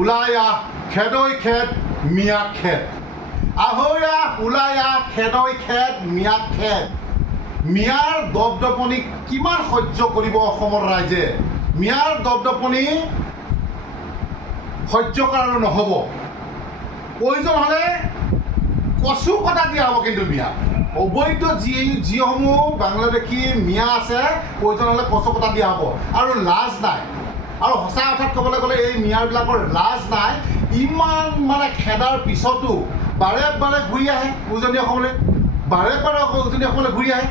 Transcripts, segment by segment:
ওলাই আহ খেদৈ খেদ মিয়াক খেদ আহৈ আহ ওলাই আহ খেদৈ খেদ মিয়াক খেদ মিয়াৰ দপদপনি কিমান সহ্য কৰিব অসমৰ ৰাইজে মিয়াৰ দপদপনি সহ্য কৰাৰ নহ'ব প্ৰয়োজন হ'লে কচু কটা দিয়া হ'ব কিন্তু মিয়া অবৈধ যিসমূহ বাংলাদেশী মিয়া আছে প্ৰয়োজন হ'লে কচু কটা দিয়া হ'ব আৰু লাজ নাই আৰু সঁচা কথাত ক'বলৈ গ'লে এই মিয়াবিলাকৰ লাজ নাই ইমান মানে খেদাৰ পিছতো বাৰে বাৰে ঘূৰি আহে উজনি অসমলৈ বাৰে বাৰে উজনি অসমলৈ ঘূৰি আহে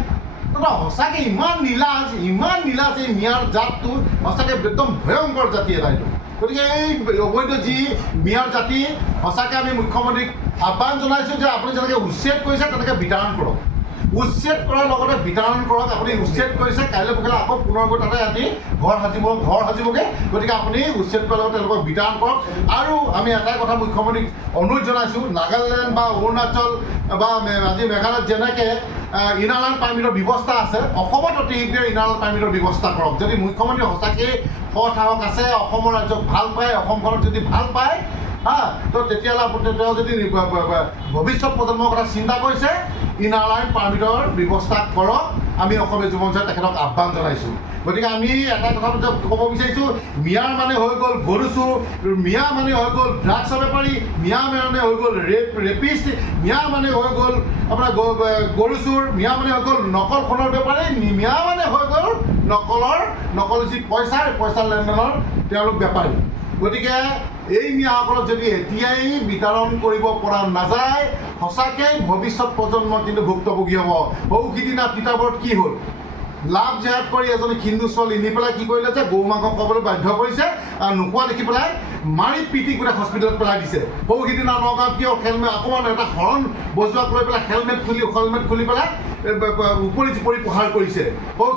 সঁচাকৈ ইমান নীলাজ এই মিয়াৰ জাতটো সঁচাকৈ একদম ভয়ংকৰ জাতি এটা এইটো গতিকে এই অবৈধ যি মিয়াৰ জাতি সঁচাকৈ আমি মুখ্যমন্ত্ৰীক আহ্বান জনাইছোঁ যে আপুনি যেনেকৈ উচ্ছেদ কৰিছে তেনেকৈ বিতৰণ কৰক উচ্ছেদ কৰাৰ লগতে বিতৰণ কৰক আপুনি উচ্ছেদ কৰিছে কাইলৈ পৰহিলৈ আকৌ পুনৰ গৈ তাতে আজি ঘৰ সাজিবগৈ গতিকে আপুনি উচ্ছেদ কৰাৰ লগতে তেওঁলোকক বিতৰণ কৰক আৰু আমি এটাই কথা মুখ্যমন্ত্ৰীক অনুৰোধ জনাইছোঁ নাগালেণ্ড বা অৰুণাচল বা আজি মেঘালয়ত যেনেকৈ ইনাৰ লাইন পাৰ্মিটৰ ব্যৱস্থা আছে অসমত অতি শীঘ্ৰে ইনাৰ লাইন পাৰ্মিটৰ ব্যৱস্থা কৰক যদি মুখ্যমন্ত্ৰী সঁচাকৈ সৎ সাহস আছে অসমৰ ৰাজ্যক ভাল পায় অসমখনক যদি ভাল পায় তো তেতিয়াহ'লে তেওঁ যদি ভৱিষ্যত প্ৰজন্মৰ কথা চিন্তা কৰিছে ইনাৰ লাইন পাৰ্মিটৰ ব্যৱস্থা কৰক আমি অসমীয়া যুৱ মঞ্চই তেখেতক আহ্বান জনাইছোঁ গতিকে আমি এটা কথা ক'ব বিচাৰিছোঁ মিয়াৰ মানে হৈ গ'ল গৰু চোৰ মিয়া মানে হৈ গ'ল ড্ৰাগছৰ বেপাৰী মিয়া মানে হৈ গ'ল ৰেপিষ্ট মিয়া মানে হৈ গ'ল আপোনাৰ গৰু চোৰ মিয়া মানে হৈ গ'ল নকল সোণৰ বেপাৰী মিয়া মানে হৈ গ'ল নকল যি পইচা লেনদেনৰ তেওঁলোক বেপাৰী গতিকে এই মিয়াসকলক যদি এতিয়াই বিতৰণ কৰিব পৰা নাযায় সঁচাকৈ ভৱিষ্যত প্ৰজন্ম কিন্তু ভুক্তভোগী হ'ব সিদিনা তিতাবৰত কি হ'ল লাভ জেহাদ কৰি এজনী হিন্দু ছোৱালী নি পেলাই কি কৰিলে যে গৰু মাংস খুৱাবলৈ বাধ্য কৰিছে আৰু নোখোৱা দেখি পেলাই মাৰি পিটি গোটেই হস্পিটেলত পেলাই দিছে সিদিনা নগাঁৱত কি হেলমেট অকণমান এটা হৰণ বজোৱাক লৈ পেলাই হেলমেট খুলি পেলাই উপৰি প্ৰহাৰ কৰিছে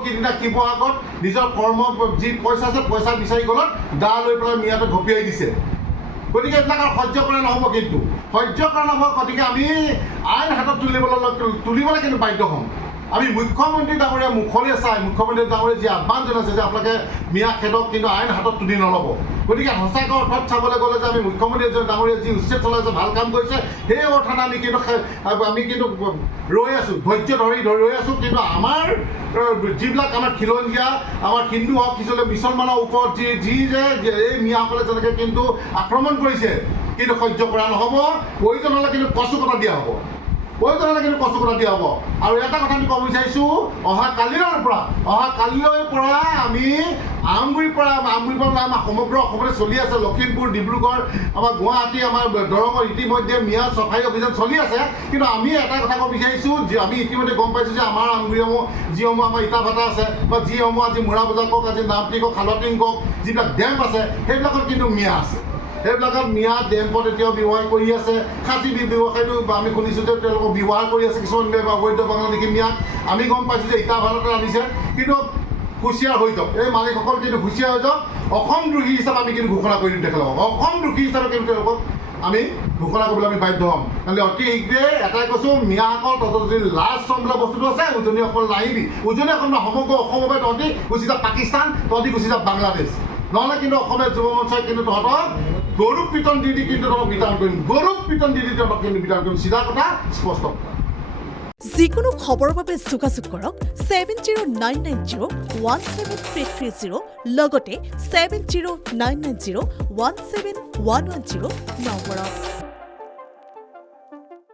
সিদিনা শিৱসাগৰত নিজৰ কৰ্ম যি পইচা আছে পইচা বিচাৰি গ'লত দা লৈ পেলাই মিয়াটো ঘপিয়াই দিছে গতিকে এইবিলাক আৰু সহ্য কৰা নহ'ব কিন্তু গতিকে আমি আইন হাতত তুলিবলৈ কিন্তু বাধ্য হ'ম আমি মুখ্যমন্ত্ৰী ডাঙৰীয়া মুখলৈ চাই মুখ্যমন্ত্ৰী ডাঙৰীয়া যি আহ্বান জনাইছে যে আপোনালোকে মিয়া খেদক কিন্তু আইন হাতত তুলি নল'ব গতিকে সঁচাকৈ অৰ্থত চাবলৈ গ'লে যে আমি মুখ্যমন্ত্ৰী ডাঙৰীয়া যি উচ্ছেদ চলাইছে ভাল কাম কৰিছে সেই অৰ্থত আমি কিন্তু ৰৈ আছোঁ ধৈৰ্য ধৰি ৰৈ আছোঁ কিন্তু আমাৰ যিবিলাক আমাৰ খিলঞ্জীয়া আমাৰ হিন্দু হওক কিছুলৈ মুছলমানৰ ওপৰত যি যে এই মিয়াসকলে যেনেকৈ কিন্তু আক্ৰমণ কৰিছে কিন্তু সহ্য কৰা নহ'ব প্ৰয়োজন হ'লে কিন্তু কচু কটা দিয়া হ'ব আৰু এটা কথা আমি ক'ব বিচাৰিছোঁ অহা কালিলৈৰ পৰা আমি আমগুৰিৰ পৰা আমাৰ সমগ্ৰ অসমতে চলি আছে লখিমপুৰ ডিব্ৰুগড় আমাৰ গুৱাহাটী আমাৰ দৰঙত ইতিমধ্যে মিয়া চাফাই অভিযান চলি আছে কিন্তু আমি এটা কথা ক'ব বিচাৰিছোঁ যে আমি ইতিমধ্যে গম পাইছোঁ যে আমাৰ আমগুৰিসমূহ যিসমূহ আমাৰ ইটাভাটা আছে বা যিসমূহ আজি মুৰা বজাৰ কওক আজি নামটি কওক খালটিং কওক যিবিলাক ডেম্প আছে সেইবিলাকত কিন্তু মিয়া আছে সেইবিলাকত মিয়া ডেম্পত এতিয়াও ব্যৱহাৰ কৰি আছে খাচী ব্যৱসায়টো আমি শুনিছোঁ যে তেওঁলোকক ব্যৱহাৰ কৰি আছে কিছুমান অবৈধ বাংলাদেশী মিয়াক আমি গম পাইছোঁ যে ইটাভাটাতে আনিছে কিন্তু হুঁচিয়াৰ হৈ যাওক এই মালিকসকল কিন্তু হুঁচিয়াৰ হৈ যাওক অসমদ্ৰোহী হিচাপে আমি কিন্তু ঘোষণা কৰি দিম তেখেতলোকক অসমদ্ৰোহী হিচাপে কিন্তু তেওঁলোকক আমি ঘোষণা কৰিবলৈ আমি বাধ্য হ'ম নহ'লে অতি শীঘ্ৰে এটাই কৈছোঁ মিয়াসকল তহঁতৰ যদি লাজ চম বোলা বস্তুটো আছে উজনি অসম নাহিবি উজনি অসম সমগ্ৰ অসমৰ তহঁতি গুচি যা পাকিস্তান তহঁতি গুচি যা বাংলাদেশ নহ'লে কিন্তু অসমীয়া যুৱ মঞ্চই কিন্তু তহঁতক গৰুক পিটন দি কিন্তু তহঁতক বিতৰণ কৰিম গৰুক পিটন দি তহঁতক কিন্তু বিতৰণ কৰিম চিধা কথা স্পষ্ট যিকোনো খবৰৰ বাবে যোগাযোগ কৰক 7099017330 লগতে 7099017110 নম্বৰত